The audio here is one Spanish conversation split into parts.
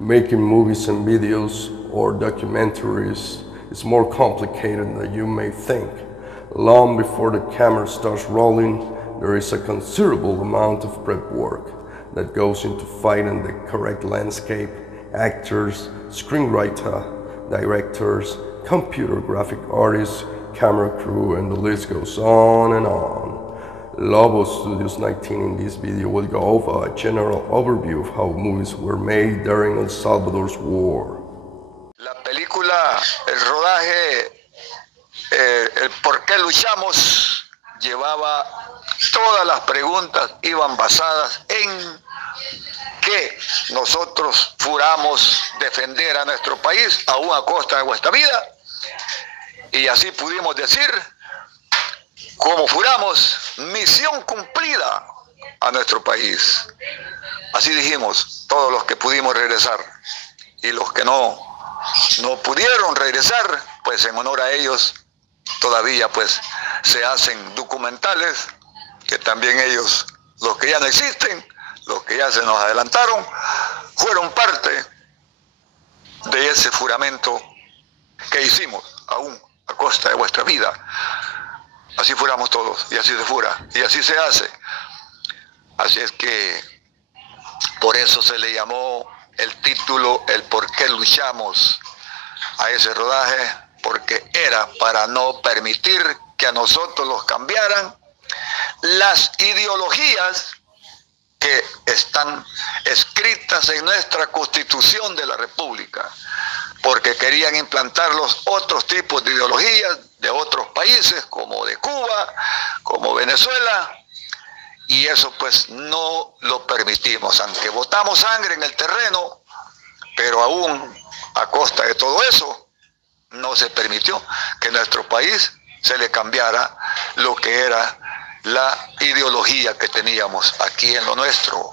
Making movies and videos or documentaries is more complicated than you may think. Long before the camera starts rolling, there is a considerable amount of prep work that goes into finding the correct landscape, actors, screenwriter, directors, computer graphic artists, camera crew, and the list goes on and on. Lobo Studios 19 in this video will go over a general overview of how movies were made during El Salvador's war. La película, el rodaje, el por qué luchamos, llevaba todas las preguntas, iban basadas en que nosotros juramos defender a nuestro país, aún a costa de nuestra vida, y así pudimos decir, como juramos, misión cumplida a nuestro país. Así dijimos, todos los que pudimos regresar, y los que no pudieron regresar, pues en honor a ellos, todavía pues se hacen documentales, que también ellos, los que ya no existen, los que ya se nos adelantaron, fueron parte de ese juramento que hicimos, aún a costa de vuestra vida. Así juramos todos, y así se jura, y así se hace. Así es que por eso se le llamó el título, el por qué luchamos a ese rodaje, porque era para no permitir que a nosotros los cambiaran las ideologías que están escritas en nuestra Constitución de la República, porque querían implantar los otros tipos de ideologías de otros países, como de Cuba, como Venezuela, y eso pues no lo permitimos, aunque botamos sangre en el terreno, pero aún a costa de todo eso, no se permitió que nuestro país se le cambiara lo que era la ideología que teníamos aquí en lo nuestro.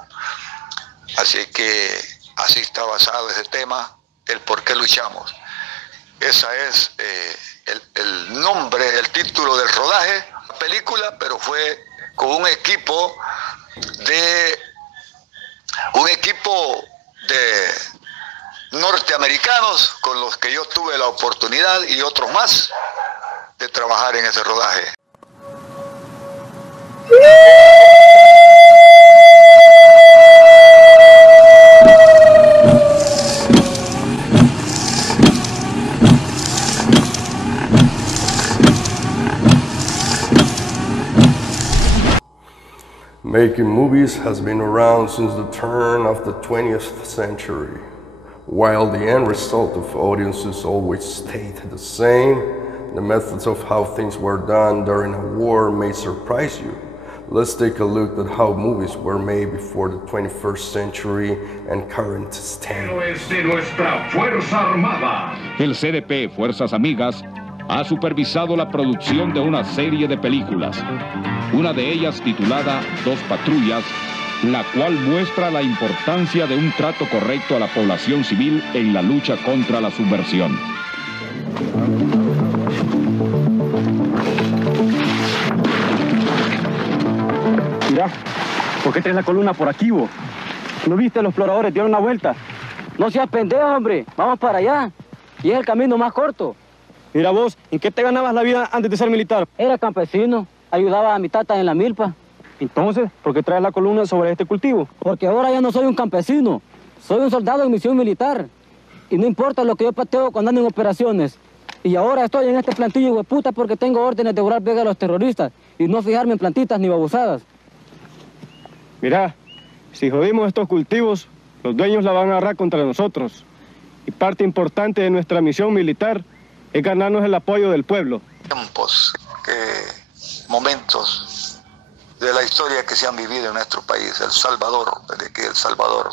Así que así está basado ese tema, el por qué luchamos. Esa es el nombre, el título del rodaje, la película, pero fue con un equipo de norteamericanos con los que yo tuve la oportunidad y otros más de trabajar en ese rodaje. Making movies has been around since the turn of the 20th century. While the end result of audiences always stayed the same, the methods of how things were done during a war may surprise you. Let's take a look at how movies were made before the 21st century and current state. De nuestra Fuerza Armada. El CDP Fuerzas Amigas ha supervisado la producción de una serie de películas, una de ellas titulada Dos Patrullas, la cual muestra la importancia de un trato correcto a la población civil en la lucha contra la subversión. Mira, ¿por qué traes la columna por aquí, vos? ¿No viste? Los exploradores dieron una vuelta. No seas pendejo, hombre. Vamos para allá. Y es el camino más corto. Mira vos, ¿en qué te ganabas la vida antes de ser militar? Era campesino. Ayudaba a mi tata en la milpa. Entonces, ¿por qué traes la columna sobre este cultivo? Porque ahora ya no soy un campesino. Soy un soldado en misión militar. Y no importa lo que yo pateo cuando ando en operaciones. Y ahora estoy en este plantillo de puta porque tengo órdenes de volar vega a los terroristas y no fijarme en plantitas ni babosadas. Mira, si jodimos estos cultivos, los dueños la van a agarrar contra nosotros. Y parte importante de nuestra misión militar es ganarnos el apoyo del pueblo. Momentos de la historia que se han vivido en nuestro país, El Salvador, desde aquí El Salvador,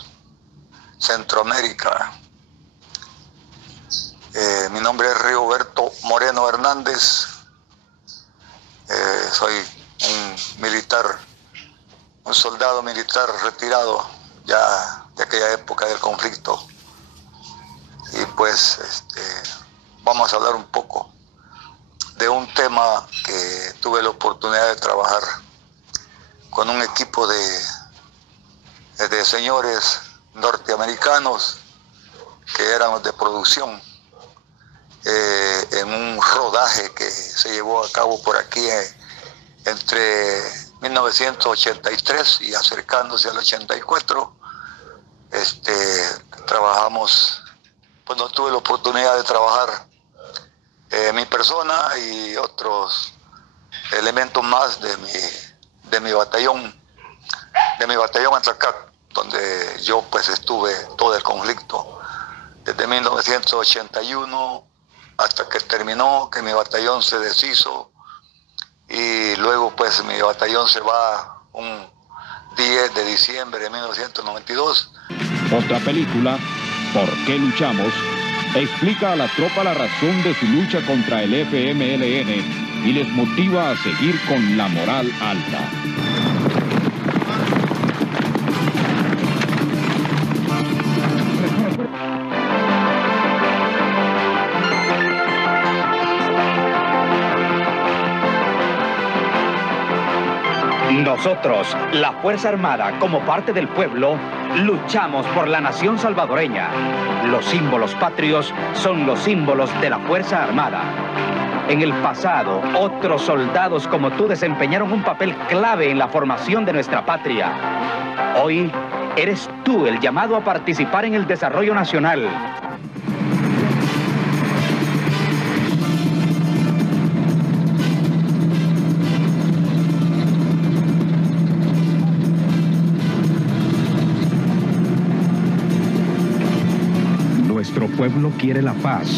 Centroamérica. Mi nombre es Rigoberto Moreno Hernández, soy un militar, un soldado militar retirado ya de aquella época del conflicto. Y pues vamos a hablar un poco de un tema que tuve la oportunidad de trabajar con un equipo de señores norteamericanos que éramos de producción, en un rodaje que se llevó a cabo por aquí entre 1983 y acercándose al 84. Trabajamos, pues no tuve la oportunidad de trabajar mi persona y otros elementos más de mi batallón Atracat, donde yo pues estuve todo el conflicto desde 1981 hasta que terminó, que mi batallón se deshizo, y luego pues mi batallón se va un 10 de diciembre de 1992. Otra película, ¿Por qué luchamos?, explica a la tropa la razón de su lucha contra el FMLN y les motiva a seguir con la moral alta. Nosotros, la Fuerza Armada, como parte del pueblo, luchamos por la nación salvadoreña. Los símbolos patrios son los símbolos de la Fuerza Armada. En el pasado, otros soldados como tú desempeñaron un papel clave en la formación de nuestra patria. Hoy, eres tú el llamado a participar en el desarrollo nacional. Nuestro pueblo quiere la paz,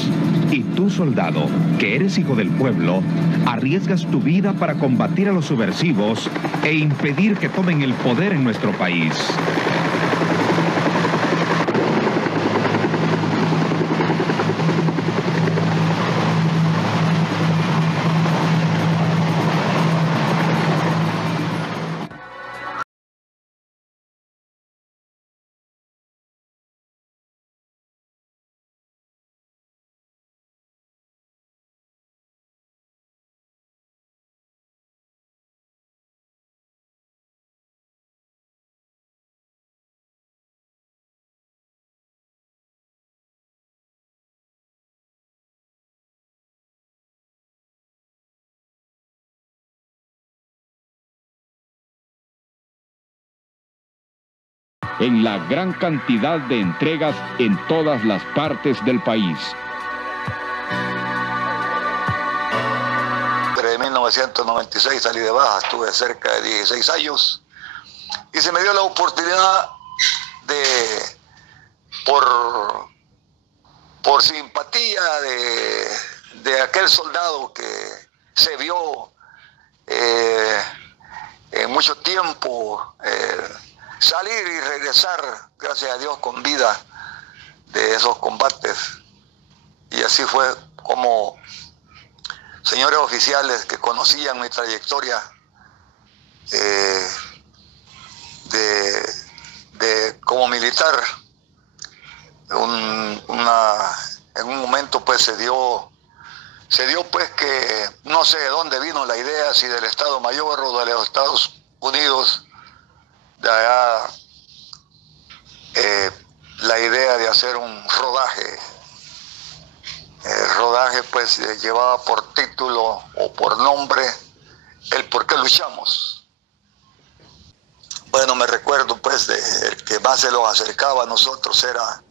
y tú, soldado, que eres hijo del pueblo, arriesgas tu vida para combatir a los subversivos e impedir que tomen el poder en nuestro país. En la gran cantidad de entregas en todas las partes del país. En 1996 salí de baja, estuve cerca de 16 años y se me dio la oportunidad de, por simpatía de aquel soldado que se vio en mucho tiempo, salir y regresar, gracias a Dios, con vida de esos combates. Y así fue como señores oficiales que conocían mi trayectoria como militar, en un momento pues se dio pues que no sé de dónde vino la idea, si del Estado Mayor o de los Estados Unidos, de allá, la idea de hacer un rodaje. El rodaje pues llevaba por título o por nombre el por qué luchamos. Bueno, me recuerdo pues el que más se los acercaba a nosotros era,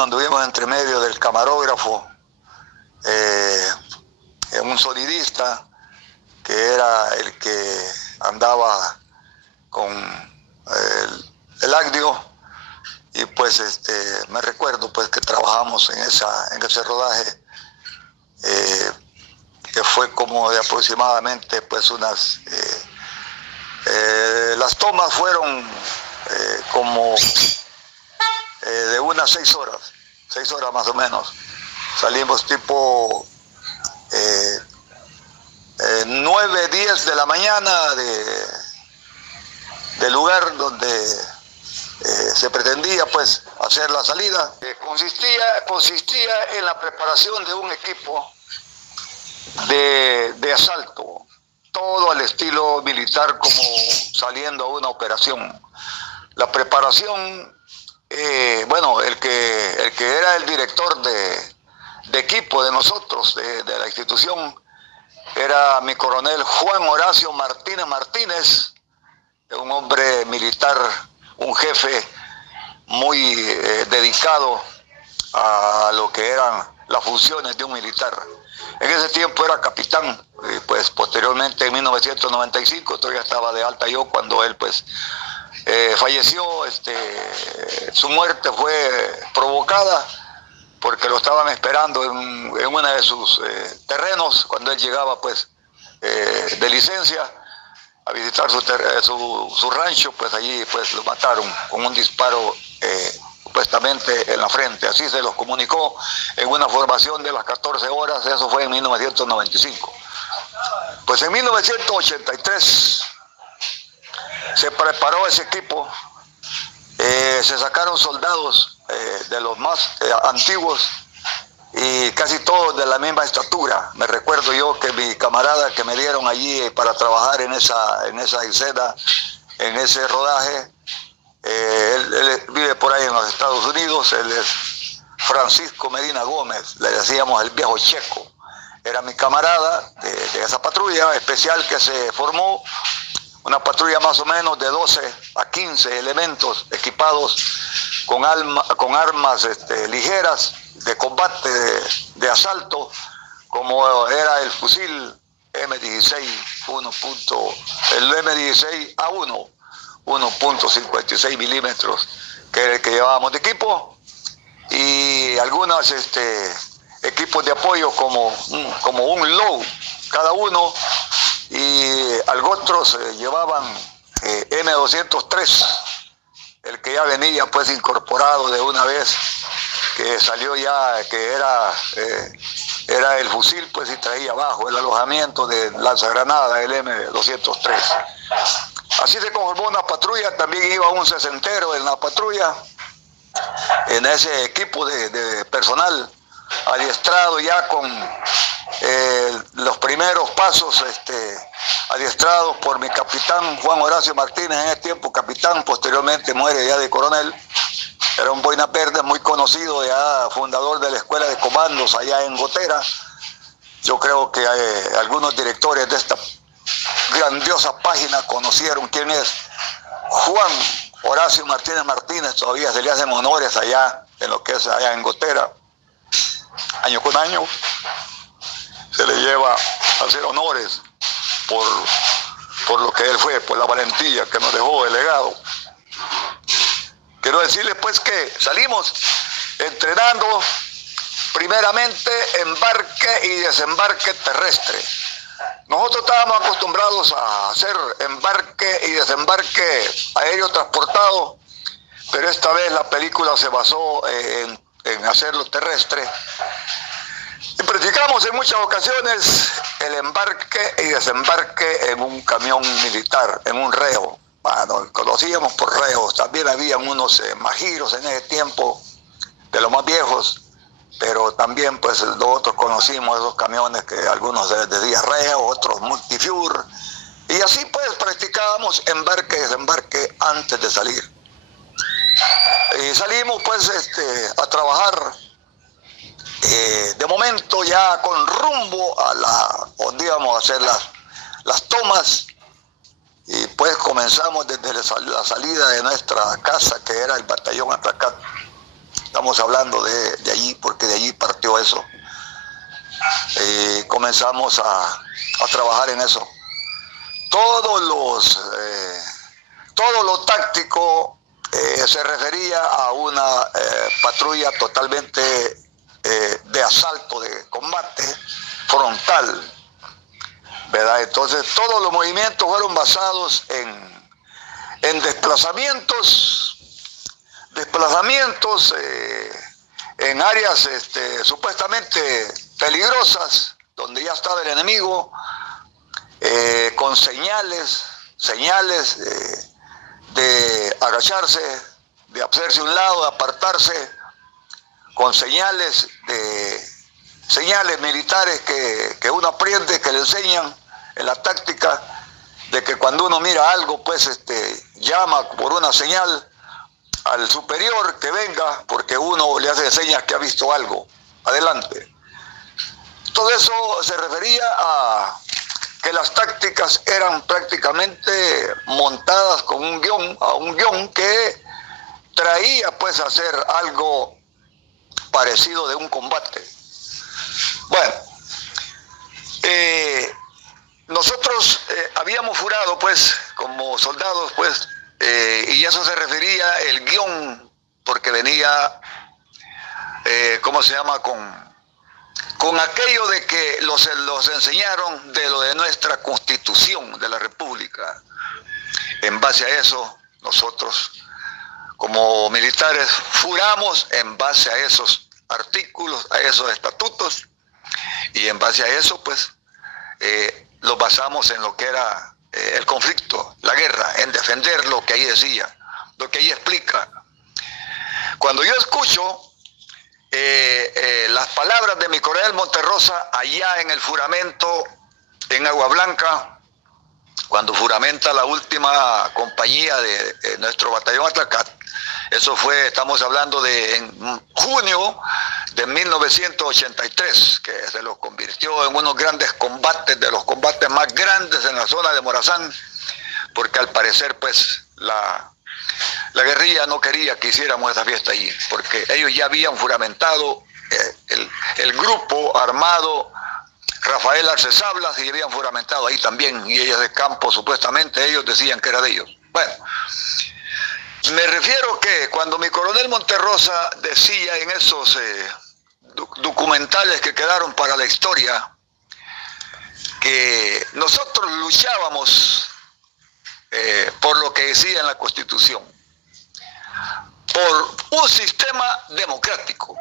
anduvimos entre medio del camarógrafo, un sonidista que era el que andaba con el audio, y pues me recuerdo pues que trabajamos en ese rodaje, que fue como de aproximadamente pues las tomas fueron como de unas 6 horas más o menos. Salimos tipo 9, 10 de la mañana del lugar donde se pretendía pues hacer la salida. Consistía en la preparación de un equipo de asalto, todo al estilo militar, como saliendo a una operación. La preparación, el que era el director de equipo de nosotros, de la institución, era mi coronel Juan Horacio Martínez Martínez, un hombre militar, un jefe muy dedicado a lo que eran las funciones de un militar. En ese tiempo era capitán, y pues posteriormente en 1995 todavía estaba de alta yo cuando él pues falleció. Su muerte fue provocada porque lo estaban esperando en uno de sus terrenos cuando él llegaba pues de licencia a visitar su rancho. Pues allí pues lo mataron con un disparo supuestamente en la frente. Así se los comunicó en una formación de las 14 horas, eso fue en 1995. Pues en 1983 se preparó ese equipo, se sacaron soldados de los más antiguos y casi todos de la misma estatura. Me recuerdo yo que mi camarada que me dieron allí para trabajar en esa escena, en ese rodaje, él vive por ahí en los Estados Unidos, él es Francisco Medina Gómez, le decíamos el viejo Checo. Era mi camarada de esa patrulla especial que se formó, una patrulla más o menos de 12 a 15 elementos equipados con armas ligeras de combate, de asalto, como era el fusil M16, el M16 A1, 1.56 milímetros, que era el que llevábamos de equipo, y algunos equipos de apoyo como un low cada uno, y otros llevaban M203, el que ya venía pues incorporado de una vez, que salió ya, que era el fusil pues y traía abajo el alojamiento de lanzagranada, el M203. Así se conformó una patrulla, también iba un sesentero en la patrulla, en ese equipo de personal adiestrado ya con los primeros pasos adiestrados por mi capitán Juan Horacio Martínez, en ese tiempo capitán, posteriormente muere ya de coronel. Era un boina verde muy conocido, ya fundador de la escuela de comandos allá en Gotera. Yo creo que algunos directores de esta grandiosa página conocieron quién es Juan Horacio Martínez Martínez. Todavía se le hacen honores allá en lo que es allá en Gotera. Año con año se le lleva a hacer honores por lo que él fue, por la valentía que nos dejó el legado. Quiero decirles pues que salimos entrenando primeramente embarque y desembarque terrestre. Nosotros estábamos acostumbrados a hacer embarque y desembarque aéreo transportado, pero esta vez la película se basó en hacerlo terrestre. Y practicamos en muchas ocasiones el embarque y desembarque en un camión militar, en un reo. Bueno, conocíamos por reos. También habían unos majiros en ese tiempo, de los más viejos, pero también pues nosotros conocimos esos camiones que algunos decían reo, otros multifuel, y así pues practicábamos embarque y desembarque antes de salir. Y salimos pues a trabajar de momento ya con rumbo a donde íbamos a hacer las tomas, y pues comenzamos desde la salida de nuestra casa, que era el batallón Atracat. Estamos hablando de allí porque de allí partió eso. Comenzamos a trabajar en eso. Todo lo táctico se refería a una patrulla totalmente de asalto, de combate frontal, ¿verdad? Entonces todos los movimientos fueron basados en desplazamientos en áreas supuestamente peligrosas, donde ya estaba el enemigo, con señales de agacharse, de hacerse a un lado, de apartarse, con señales militares que uno aprende, que le enseñan en la táctica, de que cuando uno mira algo, pues llama por una señal al superior que venga, porque uno le hace señas que ha visto algo. Adelante. Todo eso se refería a que las tácticas eran prácticamente montadas con un guión que traía pues a hacer algo parecido de un combate. Bueno, nosotros habíamos jurado pues como soldados pues, y eso se refería el guión, porque venía, ¿cómo se llama? Con aquello de que los enseñaron de lo de nuestra Constitución de la República. En base a eso, nosotros como militares juramos en base a esos artículos, a esos estatutos, y en base a eso, pues, lo basamos en lo que era el conflicto, la guerra, en defender lo que ahí decía, lo que ahí explica. Cuando yo escucho las palabras de mi coronel Monterrosa allá en el juramento en Agua Blanca, cuando juramenta la última compañía de nuestro batallón Atlacat, eso fue, estamos hablando de en junio de 1983, que se lo convirtió en unos grandes combates, de los combates más grandes en la zona de Morazán, porque al parecer pues la guerrilla no quería que hiciéramos esa fiesta allí, porque ellos ya habían juramentado, el grupo armado Rafael Arce Sablas, y habían juramentado ahí también, y ellos de campo supuestamente ellos decían que era de ellos. Bueno, me refiero que cuando mi coronel Monterrosa decía en esos documentales que quedaron para la historia, que nosotros luchábamos por lo que decía en la Constitución, por un sistema democrático.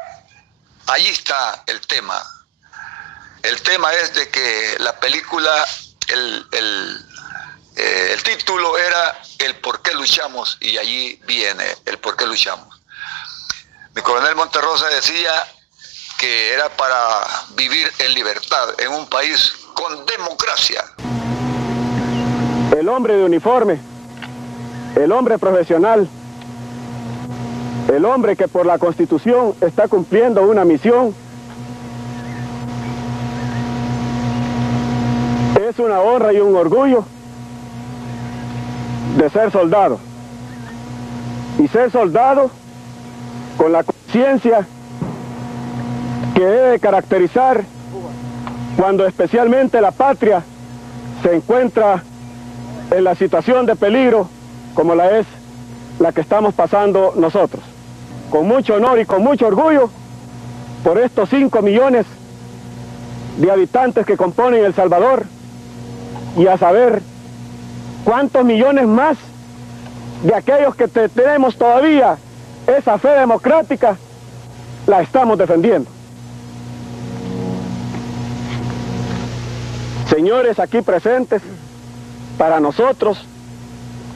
Allí está el tema. El tema es de que la película, el título era El por qué luchamos, y allí viene el por qué luchamos. Mi coronel Monterrosa decía que era para vivir en libertad, en un país con democracia. El hombre de uniforme, el hombre profesional, el hombre que por la Constitución está cumpliendo una misión, es una honra y un orgullo de ser soldado. Y ser soldado con la conciencia que debe caracterizar cuando especialmente la patria se encuentra en la situación de peligro como la es la que estamos pasando nosotros. Con mucho honor y con mucho orgullo por estos 5 millones de habitantes que componen El Salvador, y a saber cuántos millones más de aquellos que tenemos todavía esa fe democrática, la estamos defendiendo. Señores aquí presentes, para nosotros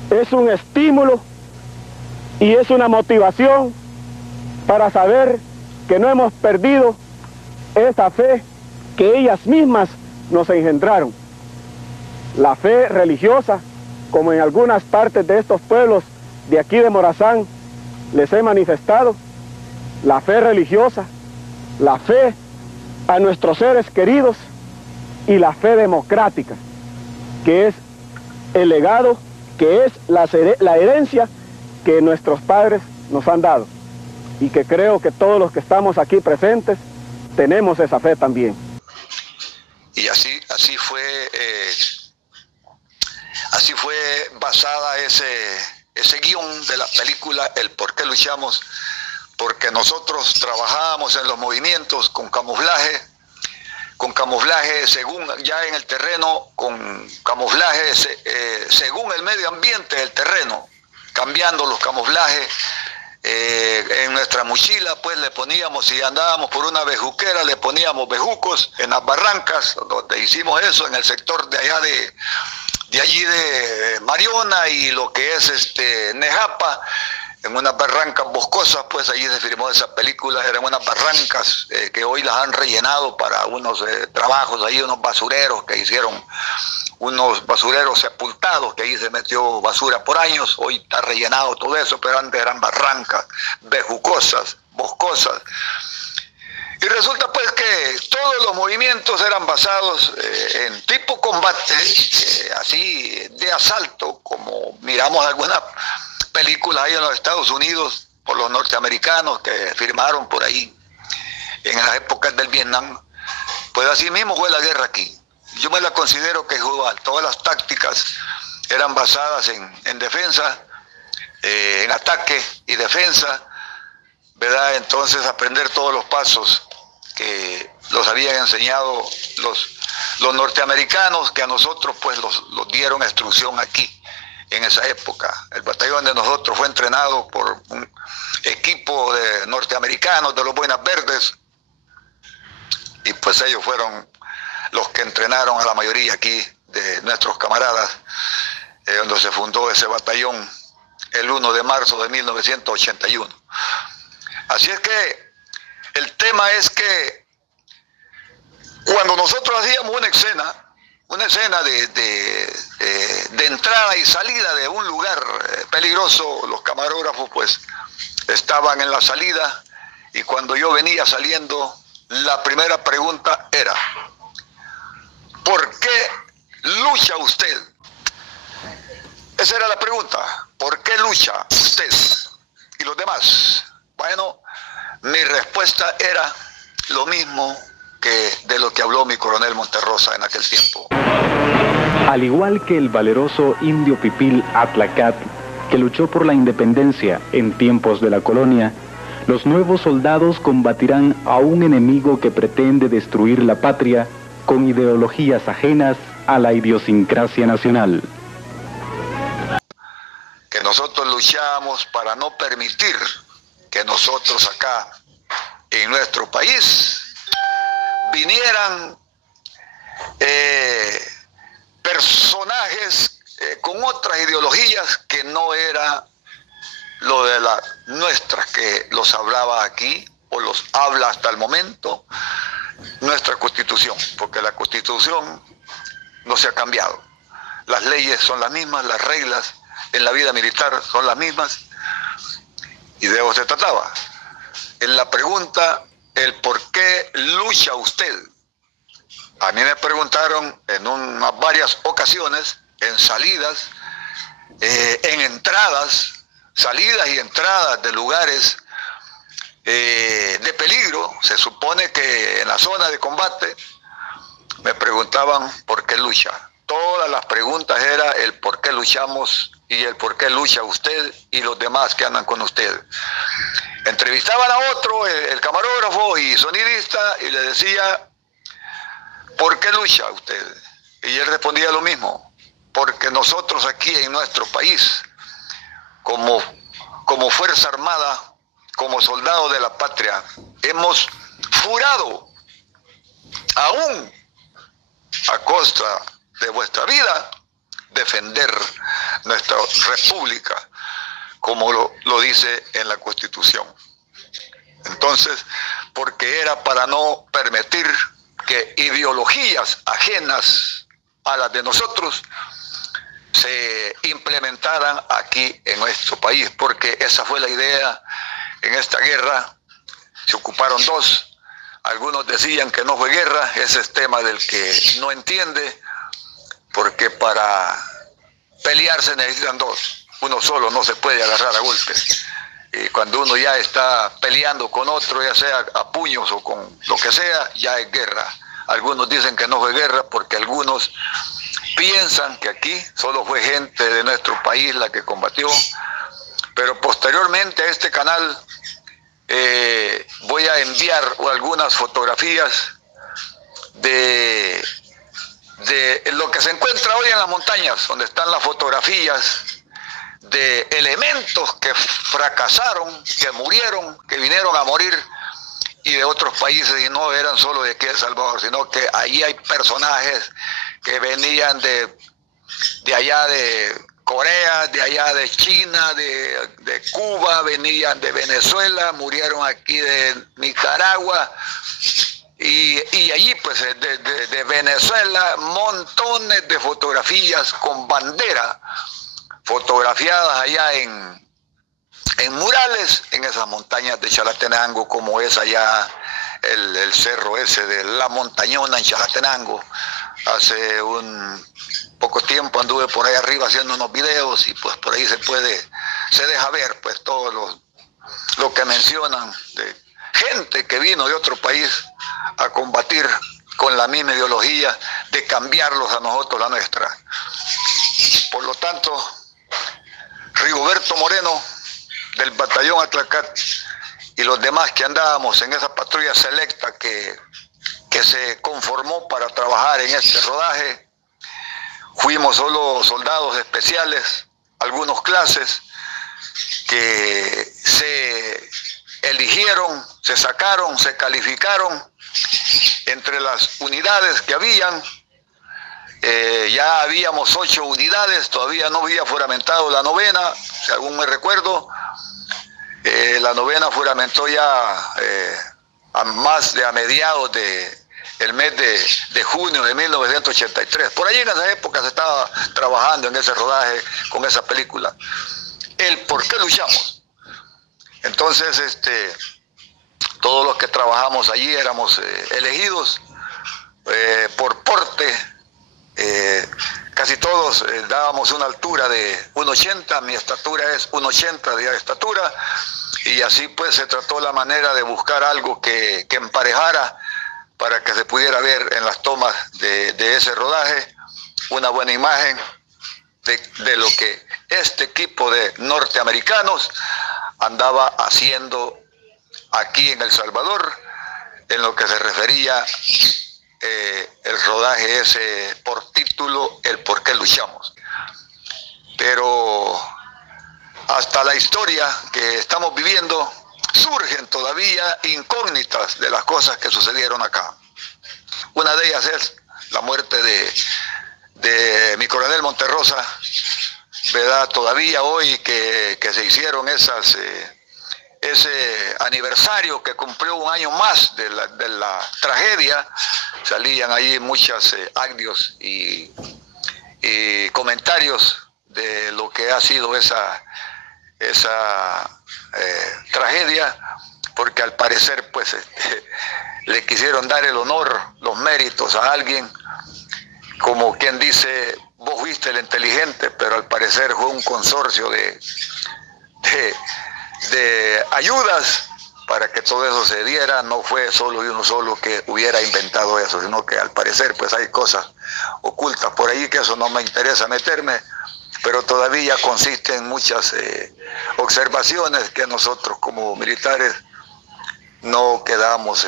es un estímulo y es una motivación para saber que no hemos perdido esa fe que ellas mismas nos engendraron. La fe religiosa, como en algunas partes de estos pueblos de aquí de Morazán les he manifestado, la fe religiosa, la fe a nuestros seres queridos y la fe democrática, que es el legado, que es la herencia que nuestros padres nos han dado, y que creo que todos los que estamos aquí presentes tenemos esa fe también. Y así fue basada ese guión de la película El por qué luchamos, porque nosotros trabajábamos en los movimientos con camuflaje según ya en el terreno, con camuflaje según el medio ambiente del terreno, cambiando los camuflajes. En nuestra mochila pues le poníamos, si andábamos por una bejuquera, le poníamos bejucos en las barrancas, donde hicimos eso en el sector de allá de allí de Mariona y lo que es Nejapa, en unas barrancas boscosas, pues allí se filmó esa película. Eran unas barrancas que hoy las han rellenado para unos trabajos, ahí unos basureros que hicieron unos basureros sepultados, que ahí se metió basura por años, hoy está rellenado todo eso, pero antes eran barrancas, bejucosas, boscosas. Y resulta pues que todos los movimientos eran basados en tipo combate, así de asalto, como miramos algunas películas ahí en los Estados Unidos por los norteamericanos que firmaron por ahí en las épocas del Vietnam. Pues así mismo fue la guerra aquí. Yo me la considero que igual, todas las tácticas eran basadas en defensa, en ataque y defensa, ¿verdad? Entonces aprender todos los pasos que los habían enseñado los norteamericanos, que a nosotros pues los dieron instrucción aquí en esa época. El batallón de nosotros fue entrenado por un equipo de norteamericanos de los Boinas Verdes, y pues ellos fueron los que entrenaron a la mayoría aquí de nuestros camaradas, donde se fundó ese batallón el 1 de marzo de 1981. Así es que el tema es que cuando nosotros hacíamos una escena de entrada y salida de un lugar peligroso, los camarógrafos pues estaban en la salida, y cuando yo venía saliendo, la primera pregunta era: ¿por qué lucha usted? Esa era la pregunta. ¿Por qué lucha usted y los demás? Bueno, mi respuesta era lo mismo que de lo que habló mi coronel Monterrosa en aquel tiempo. Al igual que el valeroso indio Pipil Atlacat, que luchó por la independencia en tiempos de la colonia, los nuevos soldados combatirán a un enemigo que pretende destruir la patria con ideologías ajenas a la idiosincrasia nacional. Que nosotros luchamos para no permitir que nosotros acá en nuestro país vinieran personajes con otras ideologías que no era lo de las nuestras, que los hablaba aquí o los habla hasta el momento nuestra Constitución, porque la Constitución no se ha cambiado. Las leyes son las mismas, las reglas en la vida militar son las mismas, y de eso se trataba. En la pregunta, el por qué lucha usted, a mí me preguntaron en varias ocasiones, en salidas, en entradas, salidas y entradas de lugares de peligro. Se supone que en la zona de combate me preguntaban por qué lucha. Todas las preguntas eran el por qué luchamos y el por qué lucha usted y los demás que andan con usted. Entrevistaban a otro, el camarógrafo y sonidista, y le decía: ¿por qué lucha usted? Y él respondía lo mismo: porque nosotros aquí en nuestro país, como Fuerza Armada, como soldados de la patria, hemos jurado, aún a costa de vuestra vida, defender nuestra república, como lo dice en la Constitución. Entonces, porque era para no permitir que ideologías ajenas a las de nosotros se implementaran aquí en nuestro país, porque esa fue la idea. En esta guerra se ocuparon dos. Algunos decían que no fue guerra, ese es tema del que no entiende, porque para pelear se necesitan dos. Uno solo no se puede agarrar a golpes. Y cuando uno ya está peleando con otro, ya sea a puños o con lo que sea, ya es guerra. Algunos dicen que no fue guerra porque algunos piensan que aquí solo fue gente de nuestro país la que combatió. Pero posteriormente a este canal voy a enviar algunas fotografías de lo que se encuentra hoy en las montañas, donde están las fotografías de elementos que fracasaron, que murieron, que vinieron a morir, y de otros países, y no eran solo de aquí de El Salvador, sino que allí hay personajes que venían de allá de Corea, de allá de China, de Cuba, venían de Venezuela, murieron aquí de Nicaragua, Y allí, pues, de Venezuela, montones de fotografías con bandera, fotografiadas allá en murales, en esas montañas de Chalatenango, como es allá el cerro ese de La Montañona en Chalatenango. Hace un poco tiempo anduve por ahí arriba haciendo unos videos y pues por ahí se deja ver pues todo lo que mencionan de gente que vino de otro país a combatir con la misma ideología de cambiarlos a nosotros la nuestra. Por lo tanto, Rigoberto Moreno del batallón Atlacat y los demás que andábamos en esa patrulla selecta que se conformó para trabajar en este rodaje, fuimos solo soldados especiales, algunos clases que se eligieron, se sacaron, se calificaron entre las unidades que habían. Ya habíamos 8 unidades, todavía no había juramentado la 9ª, según me recuerdo. La 9ª juramentó ya a mediados del mes de junio de 1983. Por ahí en esa época se estaba trabajando en ese rodaje con esa película. El por qué luchamos. Entonces, todos los que trabajamos allí éramos elegidos por porte. Casi todos dábamos una altura de 1,80, mi estatura es 1,80 de estatura, y así pues se trató la manera de buscar algo que emparejara para que se pudiera ver en las tomas de ese rodaje una buena imagen de lo que este equipo de norteamericanos andaba haciendo aquí en El Salvador, en lo que se refería el rodaje ese por título El por qué luchamos. Pero hasta la historia que estamos viviendo surgen todavía incógnitas de las cosas que sucedieron acá. Una de ellas es la muerte de mi coronel Monterrosa, ¿verdad? Todavía hoy que se hicieron ese aniversario que cumplió un año más de la tragedia, salían ahí muchos audios y comentarios de lo que ha sido esa tragedia, porque al parecer pues le quisieron dar el honor, los méritos a alguien, como quien dice, vos fuiste el inteligente, pero al parecer fue un consorcio de ayudas para que todo eso se diera. No fue solo y uno solo que hubiera inventado eso, sino que al parecer pues hay cosas ocultas por ahí, que eso no me interesa meterme, pero todavía consisten muchas observaciones que nosotros como militares no quedamos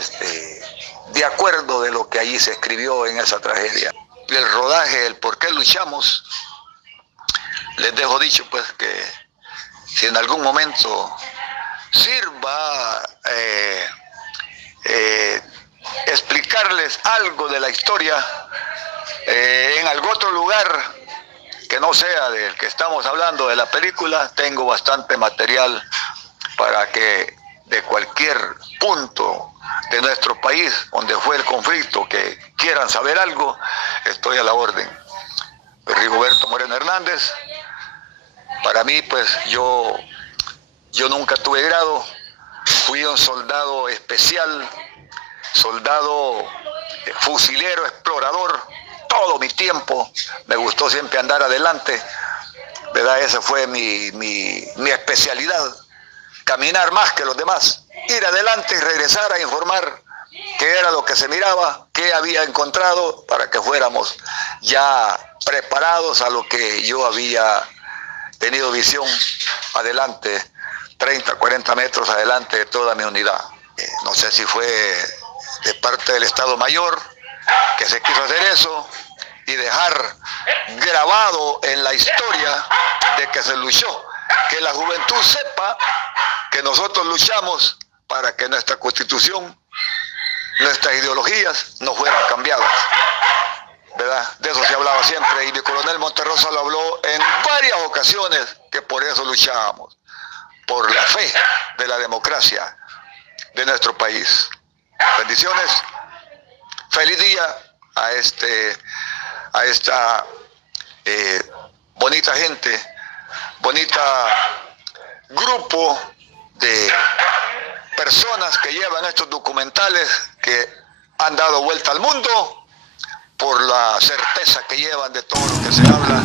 de acuerdo de lo que allí se escribió en esa tragedia. El rodaje, el por qué luchamos, les dejo dicho pues que si en algún momento sirva explicarles algo de la historia en algún otro lugar que no sea del que estamos hablando de la película, tengo bastante material para que de cualquier punto de nuestro país donde fue el conflicto, que quieran saber algo, estoy a la orden. Rigoberto Moreno Hernández. Para mí, pues yo nunca tuve grado, fui un soldado especial, soldado fusilero, explorador, todo mi tiempo, me gustó siempre andar adelante, ¿verdad? Esa fue mi especialidad, caminar más que los demás, ir adelante y regresar a informar qué era lo que se miraba, qué había encontrado, para que fuéramos ya preparados a lo que yo había tenido visión adelante, 30, 40 metros adelante de toda mi unidad. No sé si fue de parte del Estado Mayor que se quiso hacer eso y dejar grabado en la historia de que se luchó, que la juventud sepa que nosotros luchamos para que nuestra Constitución, nuestras ideologías no fueran cambiadas, ¿verdad? De eso se hablaba siempre, y mi coronel Monterrosa lo habló en varias ocasiones, que por eso luchábamos, por la fe de la democracia de nuestro país. Bendiciones Feliz día a esta bonita gente, bonita grupo de personas que llevan estos documentales que han dado vuelta al mundo por la certeza que llevan de todo lo que se habla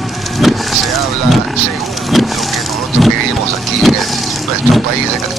según lo que nosotros vivimos aquí en nuestro país, en el